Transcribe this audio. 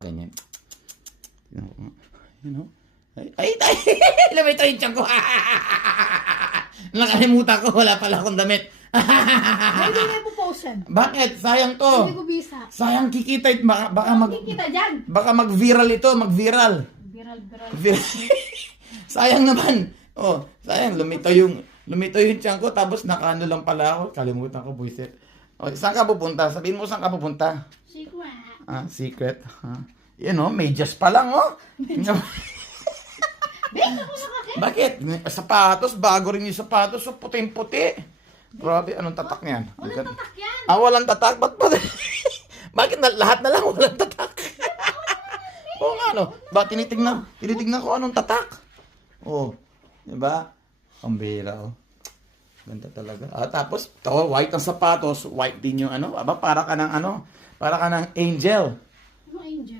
Ganyan. You know? Ay! Lumito yung tiyan ko. Nakalimutan ko, wala pala akong damit. Hindi na po post-an. Bakit? Sayang to. Hindi ko bisa. Sayang kikita it. Kikita dyan. Baka mag-viral ito, mag-viral. Viral. Sayang naman. Oh, sayang. Lumito yung tiyan ko, tapos nakaano lang pala ako. Kalimutan ko, buisit. Oh, saan ka pupunta? Sabihin mo saan ka pupunta. Secret. Ah, secret. Yan oh, medyas pa lang oh. Bakit? Sapatos, bago rin yung sapatos. So, puting-puti. Grabe, anong tatak niyan? Walang tatak yan. Walang tatak? Ba't ba? Bakit lahat na lang walang tatak? Oo nga, no? Ba, tinitignan ko anong tatak. Oh, diba? Ang bira, oh. Ganda talaga. Tapos, white ang sapatos, white din yung ano. Aba, para ka ng angel. Ano angel?